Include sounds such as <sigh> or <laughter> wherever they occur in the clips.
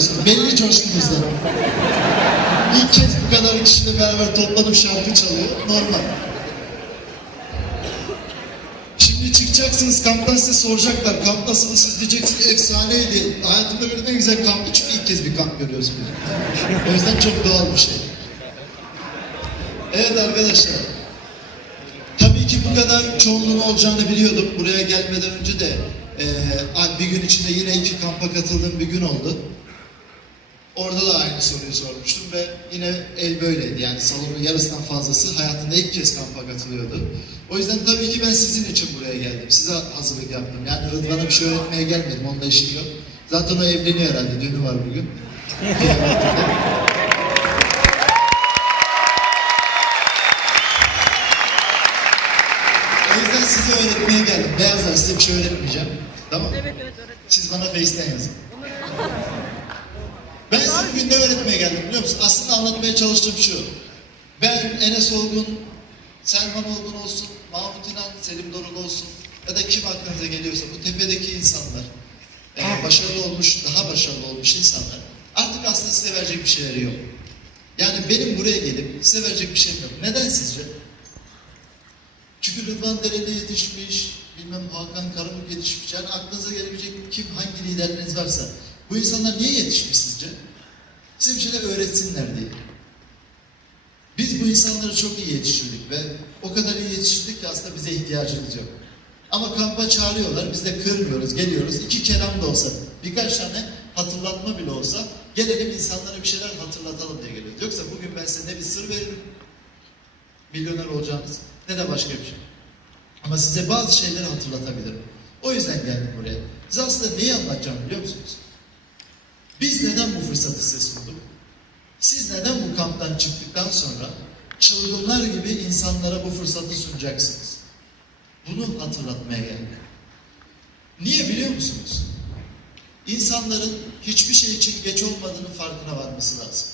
söylüyorsun. Belli coşkunuzda. İlk kez bu kadar kişiyle beraber toplanıp şarkı çalıyor. Normal. Şimdi çıkacaksınız kamptan size soracaklar. Kamp nasıl siz diyeceksiniz efsaneydi. Hayatımda gördüğüm en güzel kamptı çünkü ilk kez bir kamp görüyoruz biz. O yüzden çok doğal bir şey. Evet arkadaşlar. Tabii ki bu kadar çoğunluğun olacağını biliyordum. Buraya gelmeden önce de eee, bir gün içinde yine iki kampa katıldığım bir gün oldu. Orada da aynı soruyu sormuştum ve yine el böyleydi. Yani salonun yarısından fazlası hayatında ilk kez kampa katılıyordu. O yüzden tabii ki ben sizin için buraya geldim. Size hazırlık yaptım. Yani Rıdvan'a bir şey öğretmeye gelmedim. Onunla işim yok. Zaten o evleniyor herhalde. Düğünü var bugün. o yüzden size öğretmeye geldim. Beyazlar size bir şey öğretmeyeceğim. Tamam mı? Evet evet öğretmenim. Siz bana Face'ten yazın. Bugün ne öğretmeye geldim biliyor musun? Aslında anlatmaya çalıştığım şu. Ben Enes Olgun, Selman Olgun olsun, Mahmut İnan, Selim Dorul olsun ya da kim aklınıza geliyorsa bu tepedeki insanlar, e, başarılı olmuş, daha başarılı olmuş insanlar artık aslında size verecek bir şeyleri yok. Yani benim buraya gelip size verecek bir şeyim yok. Neden sizce? Çünkü Rıdvan Dereli yetişmiş, bilmem Hakan Karamuk yetişmiş. Yani aklınıza gelebilecek kim, hangi liderleriniz varsa. Bu insanlar niye yetişmiş sizce? Size bir şeyler öğretsinler diye. Biz bu insanları çok iyi yetiştirdik ve o kadar iyi yetiştirdik ki aslında bize ihtiyacımız yok. Ama kampa çağırıyorlar, biz de kırmıyoruz, geliyoruz. İki kelam da olsa, birkaç tane hatırlatma bile olsa gelelim insanlara bir şeyler hatırlatalım diye geliyoruz. Yoksa bugün ben size ne bir sır veririm, milyoner olacağınız ne de başka bir şey. Ama size bazı şeyleri hatırlatabilirim. O yüzden geldim buraya. Size aslında neyi anlatacağım biliyor musunuz? Biz neden bu fırsatı size sunduk? Siz neden bu kamptan çıktıktan sonra çılgınlar gibi insanlara bu fırsatı sunacaksınız? Bunu hatırlatmaya geldim. Niye biliyor musunuz? İnsanların hiçbir şey için geç olmadığının farkına varması lazım.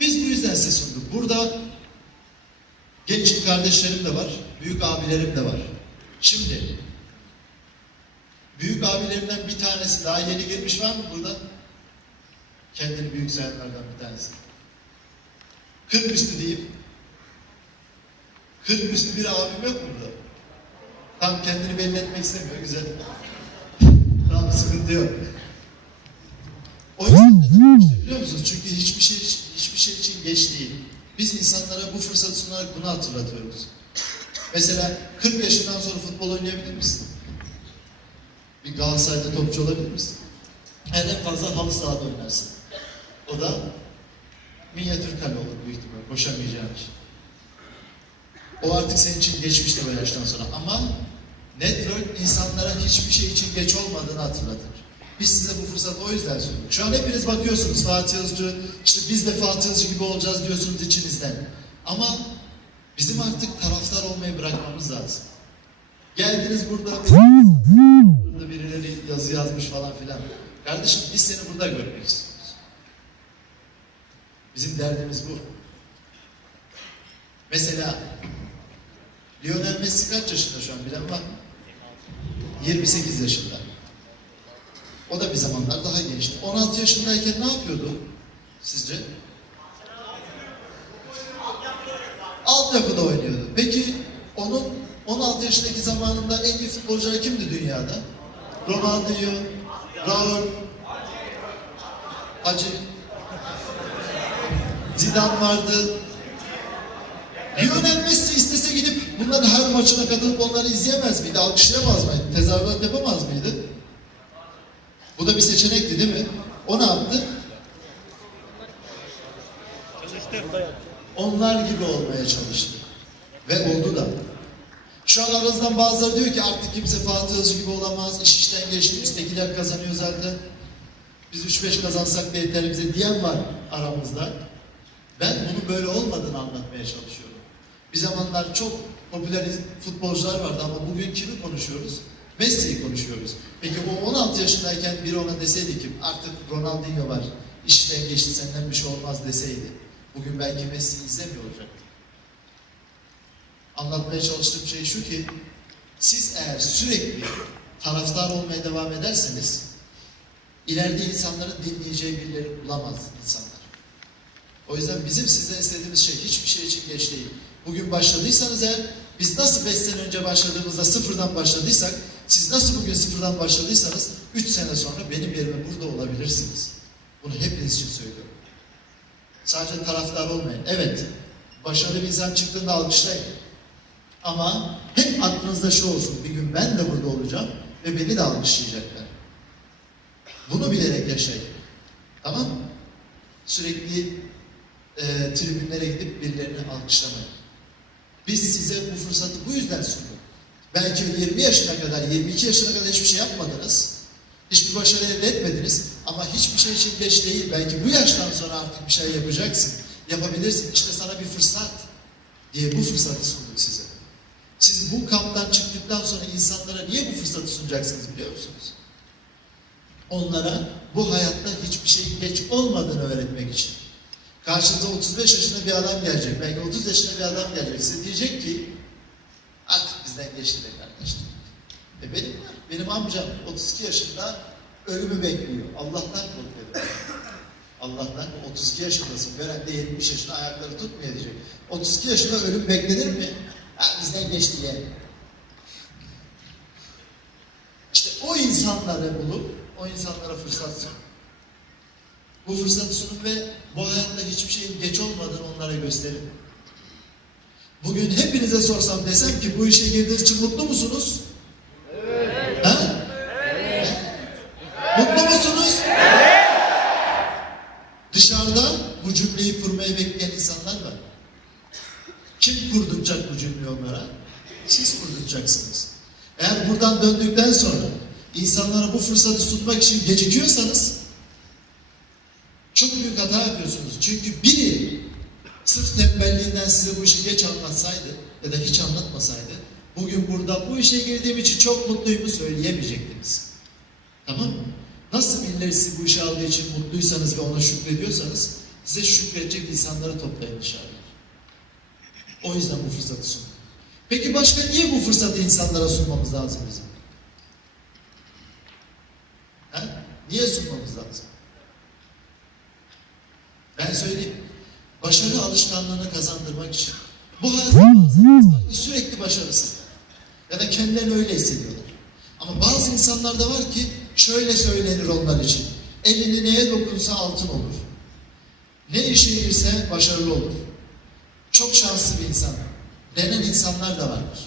Biz bu yüzden size sunduk. Burada Genç kardeşlerim de var, büyük abilerim de var. Şimdi, büyük abilerimden bir tanesi daha yeni girmiş var mı burada? Kendini büyük sayanlardan bir tanesi. 40 üstü diyeyim. 40 üstü bir abim yok burada? Tam kendini belli etmek istemiyor, güzel. Tamam, sıkıntı yok. O yüzden de biliyor musunuz? Çünkü hiçbir şey hiçbir şey için geç değil. Biz insanlara bu fırsatı sunarak bunu hatırlatıyoruz. Mesela 40 yaşından sonra futbol oynayabilir misin? Bir Galatasaray'da topçu olabilir misin? En fazla halı sahada oynarsın. O da minyatür kale olur büyük ihtimal. Koşamayacağın için. O artık senin için geçmiştir o yaştan sonra. Ama network insanlara hiçbir şey için geç olmadığını hatırlatır. Biz size bu fırsatı o yüzden sunduk. Şu an hepiniz bakıyorsunuz Fatih Yazıcı, işte biz de Fatih Yazıcı gibi olacağız diyorsunuz içinizden. Ama bizim artık taraftar olmayı bırakmamız lazım. Geldiniz burada, burada birileri yazı yazmış falan filan. Kardeşim biz seni burada istiyoruz. Bizim derdimiz bu. Mesela Lionel Messi kaç yaşında şu an bilen var mı? 28 yaşında. O da bir zamanlar daha gençti. 16 yaşındayken ne yapıyordu sizce? Altyapıda oynuyordu. Peki onun 16 yaşındaki zamanında en iyi futbolcular kimdi dünyada? Ronaldinho, Raul, Hacı, Zidane vardı. Lionel Messi istese gidip bunların her maçına katılıp onları izleyemez miydi? Alkışlayamaz mıydı? Tezahürat yapamaz mıydı? Bu da bir seçenekti değil mi? O ne yaptı? Onlar gibi olmaya çalıştı. Ve oldu da. Şu an aranızdan bazıları diyor ki artık kimse Fatih Yazıcı gibi olamaz. İş işten geçti. Üsttekiler kazanıyor zaten. Biz 3-5 kazansak da yeter bize diyen var aramızda. Ben bunun böyle olmadığını anlatmaya çalışıyorum. Bir zamanlar çok popüler futbolcular vardı ama bugün kimi konuşuyoruz? Messi'yi konuşuyoruz. Peki o 16 yaşındayken biri ona deseydi ki artık Ronaldinho var, işten geçti senden bir şey olmaz deseydi. Bugün belki Messi'yi izlemiyor olacak. Anlatmaya çalıştığım şey şu ki siz eğer sürekli taraftar olmaya devam ederseniz ileride insanların dinleyeceği birileri bulamaz insanlar. O yüzden bizim sizden istediğimiz şey hiçbir şey için geç değil. Bugün başladıysanız eğer biz nasıl 5 sene önce başladığımızda sıfırdan başladıysak siz nasıl bugün sıfırdan başladıysanız 3 sene sonra benim yerime burada olabilirsiniz. Bunu hepiniz için söylüyorum. Sadece taraftar olmayın. Evet, başarılı bir insan çıktığında alkışlayın. Ama hep aklınızda şu olsun, bir gün ben de burada olacağım ve beni de alkışlayacaklar. Bunu bilerek yaşayın. Tamam mı? Sürekli e, tribünlere gidip birilerini alkışlamayın. Biz size bu fırsatı bu yüzden sunduk. Belki 20 yaşına kadar, 22 yaşına kadar hiçbir şey yapmadınız. Hiçbir başarı elde etmediniz. Ama hiçbir şey için geç değil. Belki bu yaştan sonra artık bir şey yapacaksın. Yapabilirsin. İşte sana bir fırsat diye bu fırsatı sunduk size. Siz bu kamptan çıktıktan sonra insanlara niye bu fırsatı sunacaksınız biliyor musunuz? Onlara bu hayatta hiçbir şey geç olmadığını öğretmek için. Karşınıza 35 yaşında bir adam gelecek. Belki 30 yaşında bir adam gelecek. Size diyecek ki artık bizden geçti be kardeşler. E benim var. Benim amcam 32 yaşında ölümü bekliyor. Allah'tan korkuyor. Allah'tan 32 yaşındasın. Gören de 70 yaşında ayakları tutmuyor diyecek. 32 yaşında ölüm beklenir mi? Ha, bizden geçti ye. İşte o insanları bulup o insanlara fırsat sun. Bu fırsatı sunun ve bu hayatta hiçbir şeyin geç olmadığını onlara gösterin. Bugün hepinize sorsam desem ki bu işe girdiğiniz için mutlu musunuz? Evet. Ha? Evet. Mutlu musunuz? Evet. Dışarıda bu cümleyi kurmayı bekleyen insanlar var. Kim kurduracak bu cümleyi onlara? Siz kurduracaksınız. Eğer buradan döndükten sonra insanlara bu fırsatı sunmak için gecikiyorsanız çok büyük hata yapıyorsunuz. Çünkü biri sırf tembelliğinden size bu işi geç anlatsaydı ya da hiç anlatmasaydı bugün burada bu işe girdiğim için çok mutluyumu söyleyemeyecektiniz. Tamam mı? Nasıl birileri sizi bu işe aldığı için mutluysanız ve ona şükrediyorsanız size şükredecek insanları toplayın dışarıya. O yüzden bu fırsatı sundum. Peki başka niye bu fırsatı insanlara sunmamız lazım bizim? Ha? Niye sunmamız lazım? Ben söyleyeyim. Başarı alışkanlığını kazandırmak için. Bu hayatta sürekli başarısız. Ya da kendilerini öyle hissediyorlar. Ama bazı insanlar da var ki şöyle söylenir onlar için. Elini neye dokunsa altın olur. Ne işe girse başarılı olur. Çok şanslı bir insan. Denen insanlar da vardır.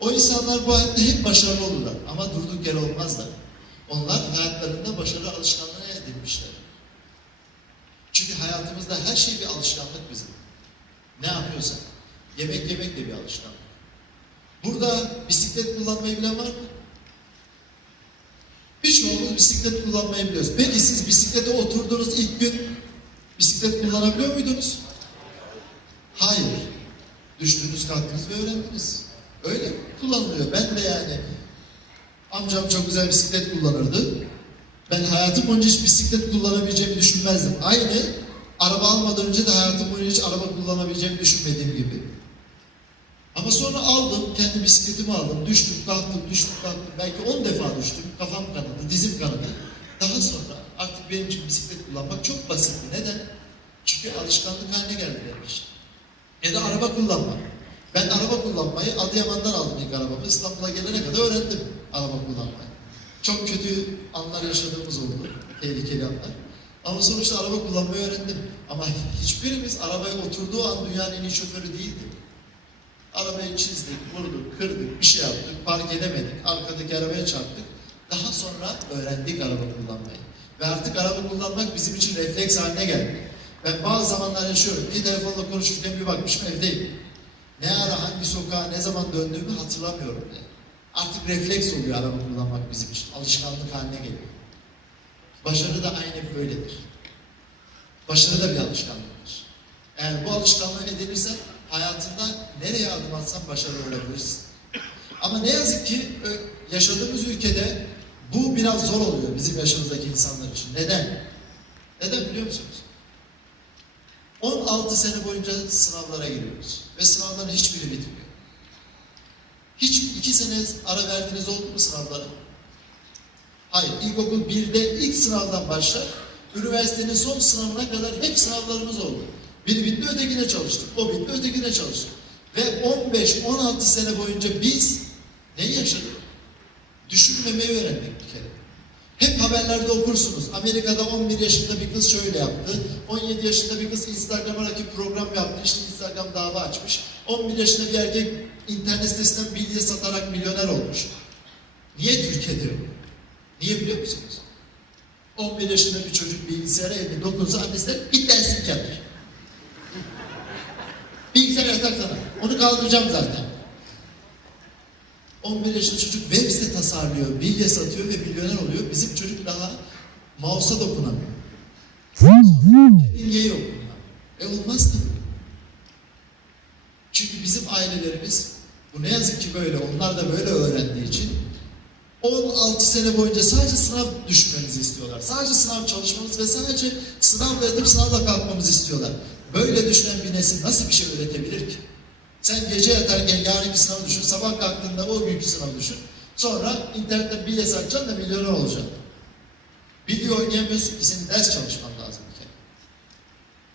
O insanlar bu hayatta hep başarılı olurlar. Ama durduk yere olmazlar. Onlar hayatlarında başarı alışkanlığı edinmişler. Çünkü hayatımızda her şey bir alışkanlık bizim. Ne yapıyorsak. Yemek yemek de bir alışkanlık. Burada bisiklet kullanmayı bilen var mı? Birçoğumuz bisiklet kullanmayı biliyoruz. Peki siz bisiklete oturduğunuz ilk gün bisiklet kullanabiliyor muydunuz? Hayır. Düştünüz, kalktınız ve öğrendiniz. Öyle kullanılıyor. Ben de yani amcam çok güzel bisiklet kullanırdı. Ben hayatım boyunca hiç bisiklet kullanabileceğimi düşünmezdim. Aynı araba almadan önce de hayatım boyunca hiç araba kullanabileceğimi düşünmediğim gibi. Ama sonra aldım, kendi bisikletimi aldım, düştüm, kalktım, düştüm, kalktım. Belki 10 defa düştüm, kafam kanadı, dizim kanadı. Daha sonra artık benim için bisiklet kullanmak çok basitti. Neden? Çünkü alışkanlık haline geldi benim. Ya da araba kullanmak. Ben araba kullanmayı Adıyaman'dan aldım ilk arabamı. İstanbul'a gelene kadar öğrendim araba kullanmayı. Çok kötü anlar yaşadığımız oldu. Tehlikeli anlar. Ama sonuçta araba kullanmayı öğrendim. Ama hiçbirimiz arabaya oturduğu an dünyanın en iyi şoförü değildi. Arabayı çizdik, vurduk, kırdık, bir şey yaptık, park edemedik, arkadaki arabaya çarptık. Daha sonra öğrendik araba kullanmayı. Ve artık araba kullanmak bizim için refleks haline geldi. Ben bazı zamanlar yaşıyorum. Bir telefonla konuşurken bir bakmışım evdeyim. Ne ara hangi sokağa ne zaman döndüğümü hatırlamıyorum diye. Artık refleks oluyor araba kullanmak bizim için. Alışkanlık haline geliyor. Başarı da aynı böyledir. Başarı da bir alışkanlıktır. Eğer bu alışkanlığı edinirsen hayatında nereye adım atsan başarılı olabilirsin. Ama ne yazık ki yaşadığımız ülkede bu biraz zor oluyor bizim yaşımızdaki insanlar için. Neden? Neden biliyor musunuz? 16 sene boyunca sınavlara giriyoruz. Ve sınavların hiçbiri bitmiyor. Hiç iki sene ara verdiğiniz oldu mu sınavlara? Hayır, ilkokul 1'de ilk sınavdan başlar. Üniversitenin son sınavına kadar hep sınavlarımız oldu. Biri bitti ötekine çalıştık. O bitti ötekine çalıştık. Ve 15-16 sene boyunca biz ne yaşadık? Düşünmemeyi öğrendik bir kere. Hep haberlerde okursunuz. Amerika'da 11 yaşında bir kız şöyle yaptı. 17 yaşında bir kız Instagram'a rakip program yaptı. İşte Instagram dava açmış. 11 yaşında bir erkek internet sitesinden bilgi satarak milyoner olmuş. Niye Türkiye'de yok? Niye biliyor musunuz? 11 yaşında bir çocuk bilgisayara elini dokunsa annesi der, bir dersin kendi. Bilgisayar yasak sana. Onu kaldıracağım zaten. 11 yaşında çocuk web site tasarlıyor, bilye satıyor ve milyoner oluyor. Bizim çocuk daha mouse'a dokunamıyor. Niye yok bunlar? E olmaz tabii. Çünkü bizim ailelerimiz, bu ne yazık ki böyle, onlar da böyle öğrendiği için 16 sene boyunca sadece sınav düşmenizi istiyorlar. Sadece sınav çalışmamız ve sadece sınavla yatıp sınavla kalkmamızı istiyorlar. Böyle düşünen bir nesil nasıl bir şey öğretebilir ki? Sen gece yatarken yarınki sınavı düşün, sabah kalktığında o günkü sınavı düşün. Sonra internette bilye satacaksın da milyoner olacaksın. Video oynayamıyorsun ki senin ders çalışman lazım.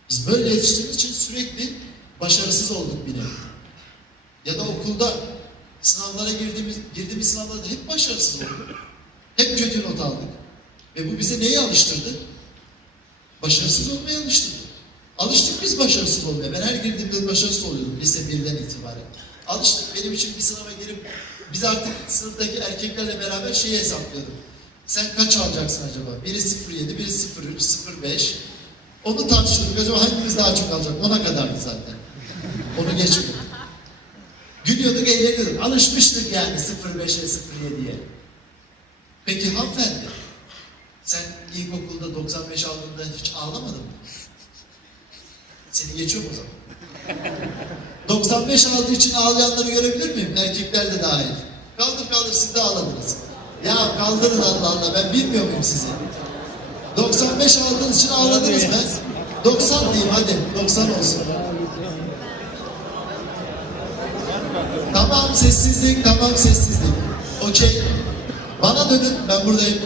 Biz böyle yetiştiğimiz için sürekli başarısız olduk bir nevi. Ya da okulda sınavlara girdiğimiz, girdiğimiz sınavlarda hep başarısız olduk. Hep kötü not aldık. Ve bu bize neyi alıştırdı? Başarısız olmaya alıştırdı. Alıştık biz başarısız olmaya. Ben her girdiğimde başarısız oluyordum lise 1'den itibaren. Alıştık. Benim için bir sınava girip biz artık sınıftaki erkeklerle beraber şeyi hesaplıyorduk. Sen kaç alacaksın acaba? Biri 07, biri 03, 05. Onu tartıştık. Acaba hangimiz daha çok alacak? Ona kadardı zaten. Onu geçmiyor. Gülüyorduk, eğleniyorduk. Alışmıştık yani 05'e, 07'ye. Peki hanımefendi, sen ilkokulda 95 aldığında hiç ağlamadın mı? Seni geçiyor mu o zaman? <laughs> 95 aldığı için ağlayanları görebilir miyim? Erkekler de dahil. Kaldır kaldır siz de ağladınız. Ya kaldırın Allah Allah ben bilmiyor muyum sizi? 95 aldığınız için ağladınız mı? 90 diyeyim hadi 90 olsun. Tamam sessizlik, tamam sessizlik. Okey. Bana dönün, ben buradayım.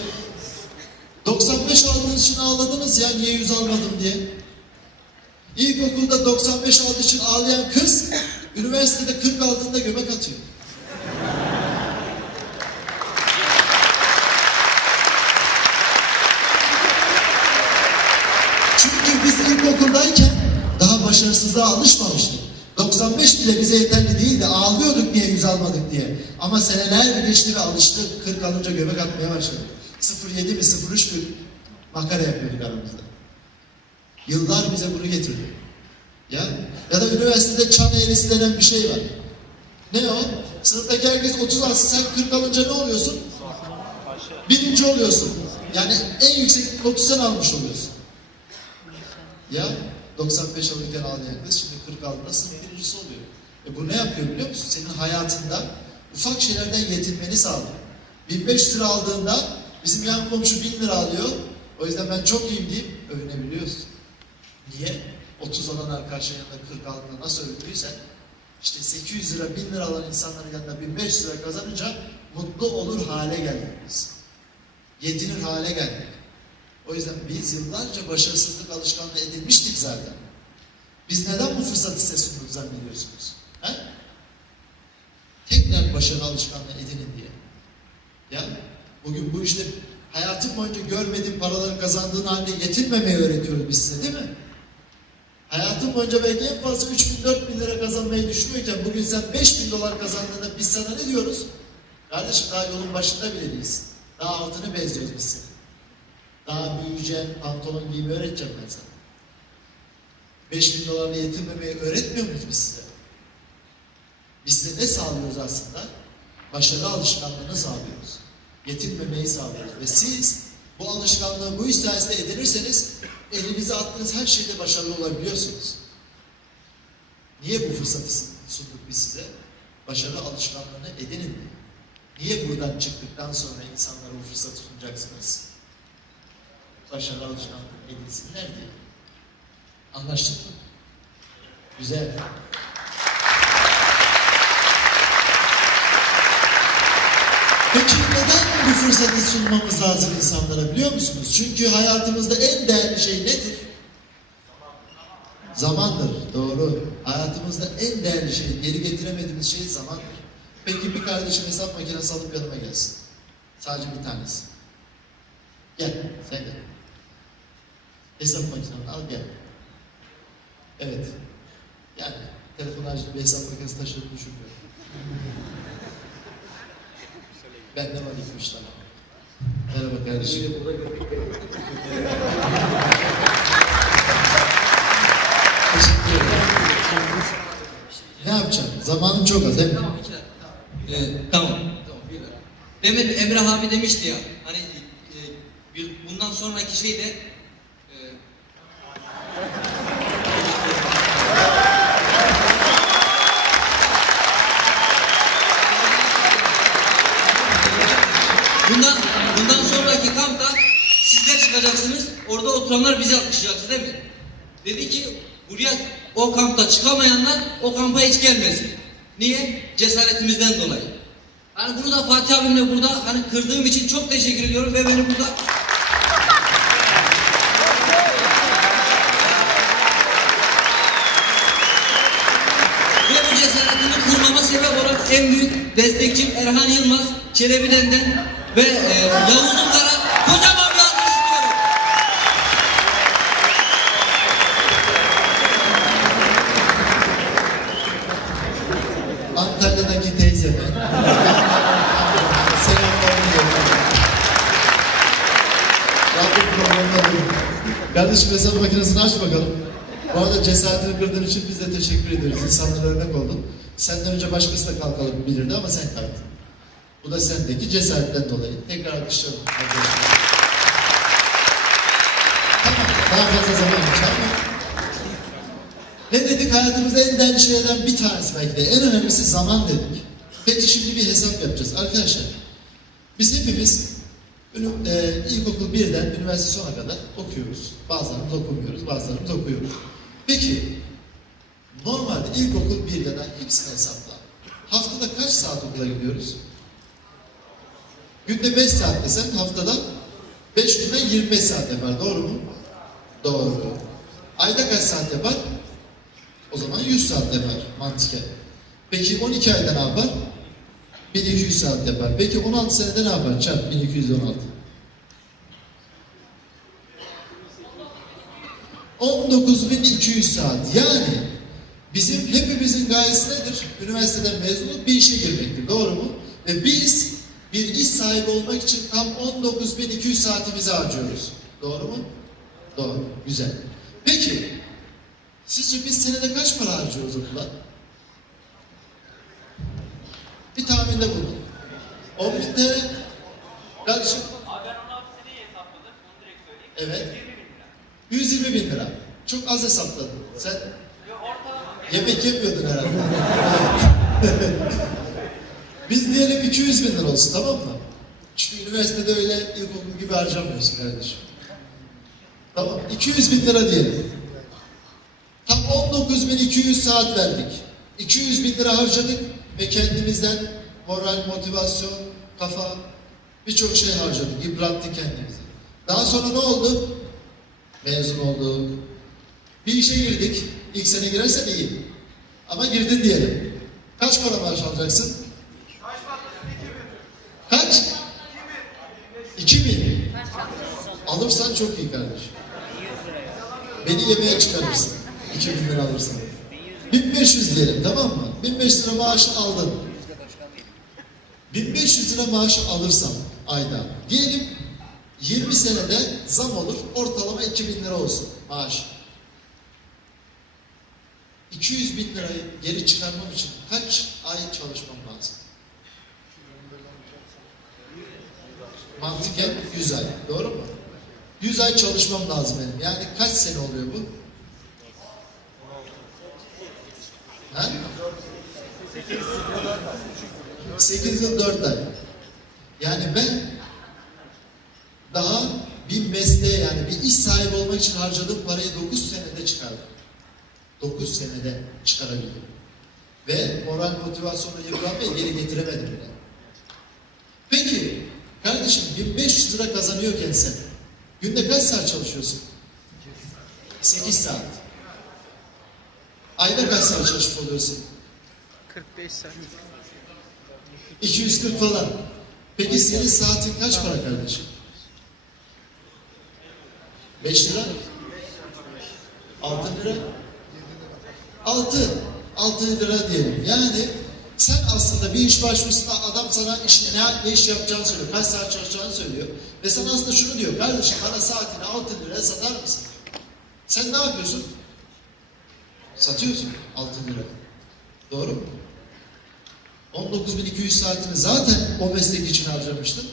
95 aldığınız için ağladınız ya, niye 100 almadım diye. İlkokulda 95 aldığı için ağlayan kız, üniversitede 40 aldığında göbek atıyor. Çünkü biz ilkokuldayken daha başarısızlığa alışmamıştık. 95 bile bize yeterli değildi. Ağlıyorduk diye 100 almadık diye. Ama seneler geçti ve alıştık. 40 alınca göbek atmaya başladık. 07 mi 03 mi makara yapıyorduk aramızda. Yıllar bize bunu getirdi. Ya ya da üniversitede çan eğrisi denen bir şey var. Ne o? Sınıftaki herkes 30 alsın sen 40 alınca ne oluyorsun? Birinci oluyorsun. Yani en yüksek notu sen almış oluyorsun. Ya 95 alırken ağlayan kız şimdi 40 aldığında sınıf birincisi oluyor. E bu ne yapıyor biliyor musun? Senin hayatında ufak şeylerden yetinmeni sağlıyor. 1500 lira aldığında bizim yan komşu 1000 lira alıyor. O yüzden ben çok iyiyim deyip övünebiliyorsun. Niye? 30 alan arkadaşın yanında 40 aldığında nasıl övündüysen işte 800 lira 1000 lira alan insanların yanında 1500 lira kazanınca mutlu olur hale geldik biz. Yetinir hale geldik. O yüzden biz yıllarca başarısızlık alışkanlığı edinmiştik zaten. Biz neden bu fırsatı size sunduk zannediyorsunuz? He? Tekrar başarı alışkanlığı edinin diye. Ya bugün bu işte hayatım boyunca görmediğim paraları kazandığın halde yetinmemeyi öğretiyoruz biz size değil mi? Hayatım boyunca belki en fazla 3 bin 4 bin lira kazanmayı düşünüyorken bugün sen 5 bin dolar kazandığında biz sana ne diyoruz? Kardeşim daha yolun başında bile değilsin. Daha altını bezliyoruz biz seni. Daha büyüyeceksin, pantolon giymeyi öğreteceğim ben sana. 5 bin dolarla yetinmemeyi öğretmiyor muyuz biz size? Biz size ne sağlıyoruz aslında? Başarı alışkanlığını sağlıyoruz. Yetinmemeyi sağlıyoruz. Ve siz bu alışkanlığı bu sayesinde edinirseniz elinize attığınız her şeyde başarılı olabiliyorsunuz. Niye bu fırsatı sunduk biz size? Başarı alışkanlığını edinin. Niye buradan çıktıktan sonra insanlara bu fırsatı sunacaksınız? Başarı alışkanlığı edinsinler diye. Anlaştık mı? Güzel. Peki neden bu fırsatı sunmamız lazım insanlara biliyor musunuz? Çünkü hayatımızda en değerli şey nedir? Zamandır. Doğru. Hayatımızda en değerli şey, geri getiremediğimiz şey zamandır. Peki bir kardeşim hesap makinesi alıp yanıma gelsin. Sadece bir tanesi. Gel, sen gel. Hesap makineni al gel. Evet. Yani telefon haricinde bir hesap makinesi taşıdığını düşünmüyorum. <laughs> Bende var iki üç tane. Merhaba kardeşim. Teşekkür ederim. Ne yapacağım? Zamanım çok az. Hep Tamam iki dakika. Ee, tamam. Tamam bir dakika. Demin Emrah abi demişti ya. Hani e, bir, bundan sonraki şey de Bundan bundan sonraki kampta sizler çıkacaksınız. Orada oturanlar bizi alkışlayacaksınız değil mi? Dedi ki buraya o kampta çıkamayanlar o kampa hiç gelmesin. Niye? Cesaretimizden dolayı. Yani bunu da Fatih abimle burada hani kırdığım için çok teşekkür ediyorum ve beni burada en büyük destekçim Erhan Yılmaz, Çelebi'den ve e, Yavuz Ulgar'a kocaman bir alkış istiyorum. Antalya'daki teyzeme. <laughs> Kardeşim hesap makinesini aç bakalım. Bu arada cesaretini kırdığın için biz de teşekkür ediyoruz. İnsanlara örnek oldun. Senden önce başkası da kalkalım bilirdi ama sen kalktın. Bu da sendeki cesaretten dolayı. Tekrar alkışlayalım arkadaşlar. Tamam, daha fazla zaman geçer ne dedik? Hayatımızda en değerli şeylerden bir tanesi belki de. En önemlisi zaman dedik. Peki şimdi bir hesap yapacağız. Arkadaşlar, biz hepimiz e, ilkokul birden üniversite sona kadar okuyoruz. Bazılarımız okumuyoruz, bazılarımız okuyoruz. Peki, normalde ilkokul birden hepsini hesapla. Haftada kaç saat okula gidiyoruz? Günde 5 saat desen haftada 5 günden 25 saat yapar. Doğru mu? Doğru. Ayda kaç saat yapar? O zaman 100 saat yapar mantıken. Peki 12 ayda ne yapar? 1200 saat yapar. Peki 16 senede ne yapar? Çarp 1216. 19.200 saat. Yani bizim hepimizin gayesi nedir? Üniversiteden mezun olup bir işe girmektir. Doğru mu? Ve biz bir iş sahibi olmak için tam 19.200 saatimizi harcıyoruz. Doğru mu? Doğru. Güzel. Peki Sizce biz senede kaç para harcıyoruz okula? Bir tahminde bulun. 10 bin TL. Kardeşim. Abi ben onu hapishaneye hesapladım. Onu direkt söyleyeyim. Evet. 120 bin lira. 120 bin lira. Çok az hesapladın. Sen yemek yemiyordun herhalde. <laughs> Biz diyelim 200 bin lira olsun tamam mı? Çünkü üniversitede öyle ilkokul gibi harcamıyorsun kardeşim. Tamam 200 bin lira diyelim. Tam 19.200 saat verdik. 200 bin lira harcadık ve kendimizden moral, motivasyon, kafa birçok şey harcadık. Yıprattık kendimizi. Daha sonra ne oldu? Mezun olduk. Bir işe girdik. İlk sene girersen iyi. Ama girdin diyelim. Kaç para maaş alacaksın? Kaç? 2000. Alırsan çok iyi kardeşim. Beni yemeğe çıkarırsın. 2000 lira alırsan. 1500 diyelim tamam mı? 1500 lira maaş aldın. 1500 lira maaşı alırsam ayda. Diyelim 20 senede zam olur. Ortalama 2000 lira olsun maaş. 200 bin lirayı geri çıkarmam için kaç ay çalışmam lazım? Mantıken 100 ay. Doğru mu? 100 ay çalışmam lazım benim. Yani kaç sene oluyor bu? Ha? 8 yıl 4 ay. Yani ben daha bir mesleğe yani bir iş sahibi olmak için harcadığım parayı 9 senede çıkardım. 9 senede çıkarabildim. Ve moral motivasyonla yıpranmayı geri getiremedim bile. Peki kardeşim 1500 lira kazanıyorken sen günde kaç saat çalışıyorsun? 8 saat. Ayda kaç saat çalışıp oluyorsun? 45 saat. 240 falan. Peki senin saatin kaç para kardeşim? 5 lira? 6 lira? 6. 6 lira diyelim. Yani sen aslında bir iş başvurusunda adam sana işini ne, iş yapacağını söylüyor, kaç saat çalışacağını söylüyor. Ve sen aslında şunu diyor, kardeşim bana saatini 6 liraya satar mısın? Sen ne yapıyorsun? Satıyorsun 6 lira. Doğru mu? 19.200 saatini zaten o meslek için harcamıştın.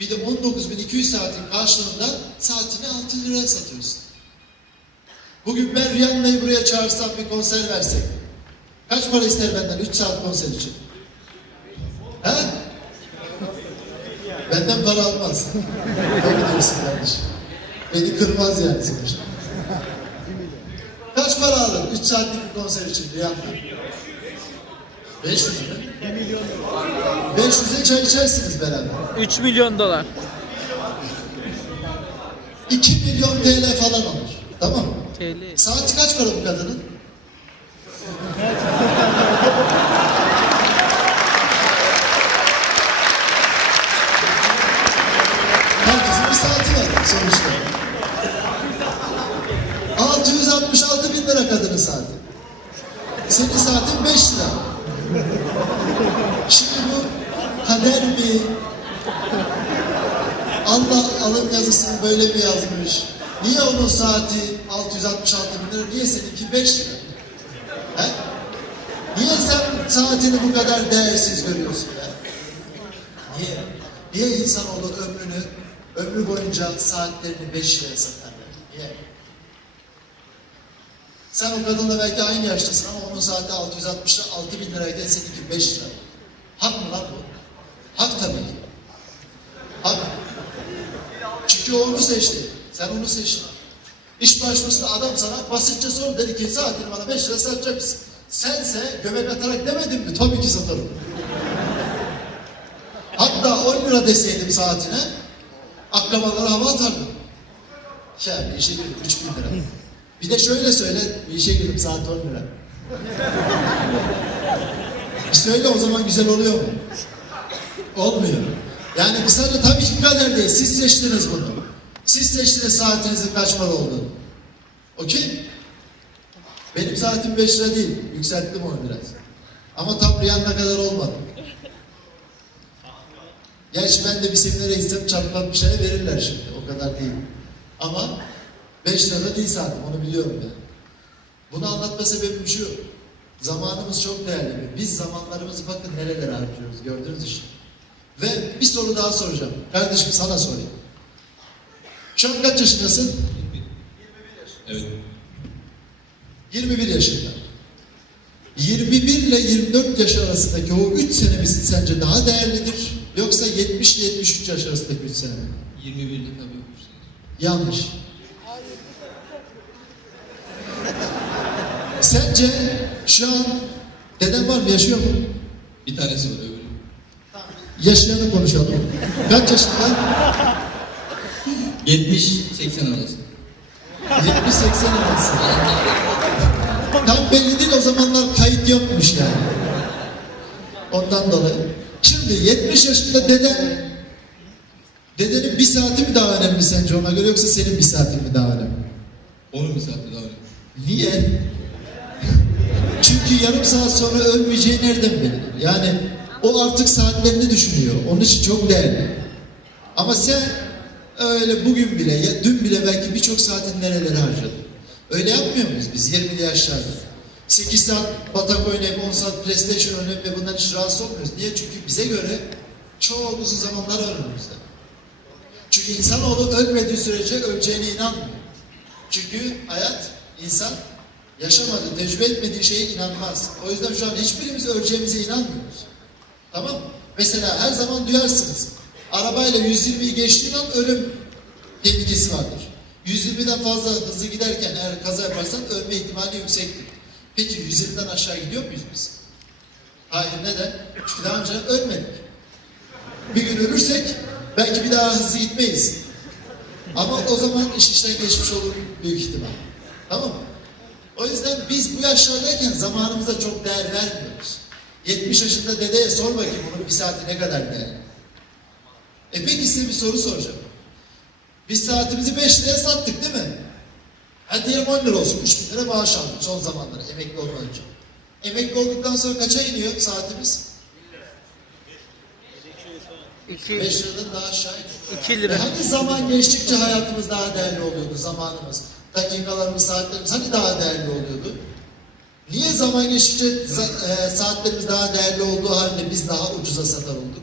Bir de 19.200 saatin karşılığında saatini 6 liraya satıyorsun. Bugün ben Rihanna'yı buraya çağırsam bir konser versek. Kaç para ister benden 3 saat konser için? He? Benden para almaz. <laughs> ne biliyorsun kardeşim? Beni kırmaz yani sonuçta. Kaç para alır 3 saatlik bir konser için Rihanna? 500 mü? 500'e çay içersiniz beraber. 3 milyon dolar. 2 milyon TL falan olur. Tamam? TL. Saati kaç para bu kadının? Herkesin bir saati var sonuçta. 666 bin lira kadının saati. Senin saatin 5 lira. Şimdi bu kader mi? Allah alın yazısını böyle mi yazmış? Niye onun saati 666 bin lira, niye seninki 5 lira? He? Niye sen saatini bu kadar değersiz görüyorsun ya? Niye? Niye insanoğlu ömrünü, ömrü boyunca saatlerini 5 liraya satarlar? Niye? Sen o kadınla belki aynı yaştasın ama onun saati 666 bin lirayken seninki 5 lira. Hak mı lan bu? Hak tabii. Hak. Çünkü onu seçti. Sen onu seçtin. İş başvurusunda adam sana basitçe sor dedi ki saatini bana 5 lira satacak mısın? Sense göbek atarak demedin mi? Tabii ki satarım. Hatta 10 lira deseydim saatine akrabalara hava atardım. Ya bir işe girdim 3 bin lira. Bir de şöyle söyle bir işe girdim saat 10 lira. Söyle o zaman güzel oluyor mu? Olmuyor. Yani kısaca tabii ki kader değil. Siz seçtiniz bunu. Siz seçtiniz saatinizin kaç para olduğunu. Okey? Benim saatim 5 lira değil. Yükselttim onu biraz. Ama tam Rihanna kadar olmadı. Gerçi ben de bir seminere gitsem çarpmak bir şey verirler şimdi. O kadar değil. Ama 5 lira değil saatim. Onu biliyorum ben. Bunu anlatma sebebim şu. Zamanımız çok değerli. Biz zamanlarımızı bakın nerelere harcıyoruz. Gördünüz işte. Ve bir soru daha soracağım. Kardeşim sana sorayım. Şu an kaç yaşındasın? Evet. 21 yaşında. 21 ile 24 yaş arasındaki o 3 sene mi sence daha değerlidir? Yoksa 70 ile 73 yaş arasındaki 3 sene mi? 21'de tabii. Yanlış. Sence şu an deden var mı? Yaşıyor mu? Bir tanesi var öbürü. Yaşayanı konuşalım. Kaç yaşında? 70-80 arası. 70-80 arası. Tam belli değil o zamanlar kayıt yokmuş yani. Ondan dolayı. Şimdi 70 yaşında deden dedenin bir saati mi daha önemli sence ona göre yoksa senin bir saatin mi daha önemli? Onun bir saatte daha önemli. Niye? <laughs> Çünkü yarım saat sonra ölmeyeceği nereden bilir? Yani o artık saatlerini düşünüyor. Onun için çok değerli. Ama sen öyle bugün bile, ya dün bile belki birçok saatin nerelere harcadın. Öyle yapmıyor muyuz biz 20'li yaşlarda? 8 saat batak oynayıp 10 saat PlayStation oynayıp ve bundan hiç rahatsız olmuyoruz. Niye? Çünkü bize göre çok uzun zamanlar var önümüzde. Çünkü insanoğlu ölmediği sürece öleceğine inanmıyor. Çünkü hayat, insan yaşamadığı, tecrübe etmediği şeye inanmaz. O yüzden şu an hiçbirimiz öleceğimize inanmıyoruz. Tamam? Mesela her zaman duyarsınız. Arabayla 120'yi geçtiğin an ölüm tehlikesi vardır. 120'den fazla hızlı giderken eğer kaza yaparsan ölme ihtimali yüksektir. Peki 120'den aşağı gidiyor muyuz biz? Hayır neden? Çünkü daha önce ölmedik. bir gün ölürsek belki bir daha hızlı gitmeyiz. Ama o zaman iş işten geçmiş olur büyük ihtimal. Tamam mı? O yüzden biz bu yaşlardayken zamanımıza çok değer vermiyoruz. 70 yaşında dedeye sor bakayım onun bir saati ne kadar değerli. E peki size bir soru soracağım. Biz saatimizi 5 liraya sattık değil mi? Hadi diyelim 10 lira olsun. 3 bin lira maaş aldım son zamanlarda emekli olmadan önce. Emekli olduktan sonra kaça iniyor saatimiz? 2 5 liradan daha aşağı iniyor. 2 Ve lira. hani zaman geçtikçe hayatımız daha değerli oluyordu zamanımız. Dakikalarımız, saatlerimiz hani daha değerli oluyordu? Niye zaman geçtikçe e, saatlerimiz daha değerli olduğu halde biz daha ucuza satar olduk?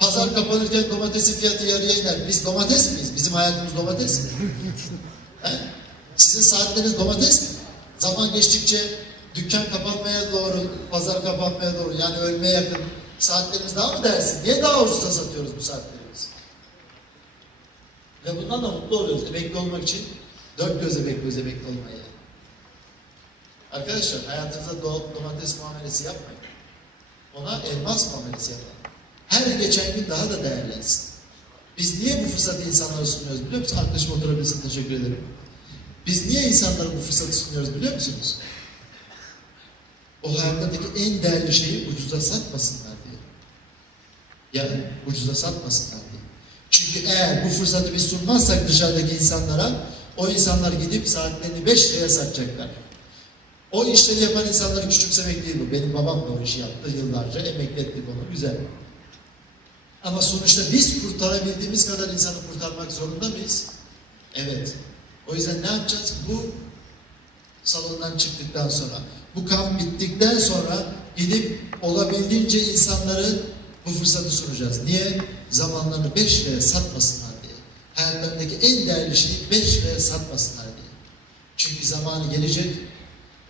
Pazar kapanırken domatesin fiyatı yarıya iner. Biz domates miyiz? Bizim hayatımız domates mi? <laughs> He? Sizin saatleriniz domates mi? Zaman geçtikçe dükkan kapanmaya doğru, pazar kapanmaya doğru yani ölmeye yakın saatlerimiz daha mı değersiz? Niye daha ucuza satıyoruz bu saatlerimizi? Ve bundan da mutlu oluyoruz. Emekli olmak için dört gözle bekliyoruz emekli olmayı. Arkadaşlar hayatınızda do- domates muamelesi yapmayın. Ona elmas muamelesi yapın. Her geçen gün daha da değerlensin. Biz niye bu fırsatı insanlara sunuyoruz biliyor musunuz? Arkadaşım oturabilsin teşekkür ederim. Biz niye insanlara bu fırsatı sunuyoruz biliyor musunuz? O hayatlarındaki en değerli şeyi ucuza satmasınlar diye. Yani ucuza satmasınlar diye. Çünkü eğer bu fırsatı biz sunmazsak dışarıdaki insanlara o insanlar gidip saatlerini 5 liraya satacaklar. O işleri yapan insanları küçümsemek değil bu. Benim babam da o işi yaptı yıllarca. Emekli ettik onu. Güzel. Ama sonuçta biz kurtarabildiğimiz kadar insanı kurtarmak zorunda mıyız? Evet. O yüzden ne yapacağız? Bu salondan çıktıktan sonra, bu kamp bittikten sonra gidip olabildiğince insanları bu fırsatı sunacağız. Niye? Zamanlarını 5 liraya satmasınlar diye. Hayatlarındaki en değerli şeyi 5 liraya satmasınlar diye. Çünkü zamanı gelecek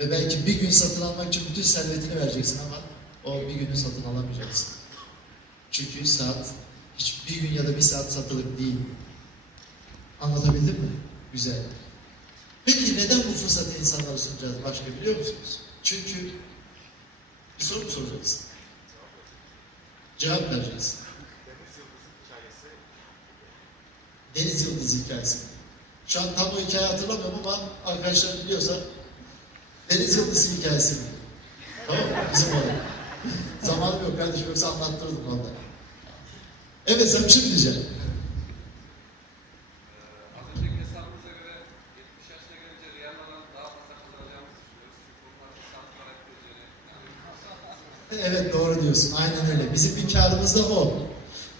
ve belki bir gün satın almak için bütün servetini vereceksin ama o bir günü satın alamayacaksın. Çünkü saat hiç bir gün ya da bir saat satılık değil. Anlatabildim mi? Güzel. Peki neden bu fırsatı insanlara sunacağız başka biliyor musunuz? Çünkü bir soru mu soracaksın? Cevap vereceksin. Deniz Yıldızı hikayesi. Şu an tam o hikayeyi hatırlamıyorum ama arkadaşlar biliyorsa Deniz Yıldızı hikayesi mi? Tamam mı? Bizim orada. <laughs> Zamanım yok kardeşim yoksa anlattırırdım vallahi. Evet sen bir şey diyeceksin? Az önceki hesabımıza göre 70 yaşına gelince Riyada'dan daha fazla kazanacağımızı düşünüyoruz. Çünkü bu maçın şart olarak göreceğini. <laughs> Evet doğru diyorsun. Aynen öyle. Bizim bir karımız da o.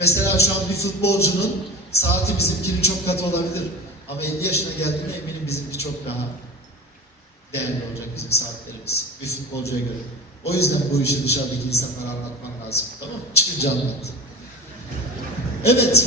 Mesela şu an bir futbolcunun saati bizimkinin çok katı olabilir. Ama 50 yaşına geldiğinde eminim bizimki çok daha değerli olacak bizim saatlerimiz. Bir futbolcuya göre. O yüzden bu işi dışarıdaki insanlara anlatman lazım. Tamam mı? Çıkınca anlat. Evet.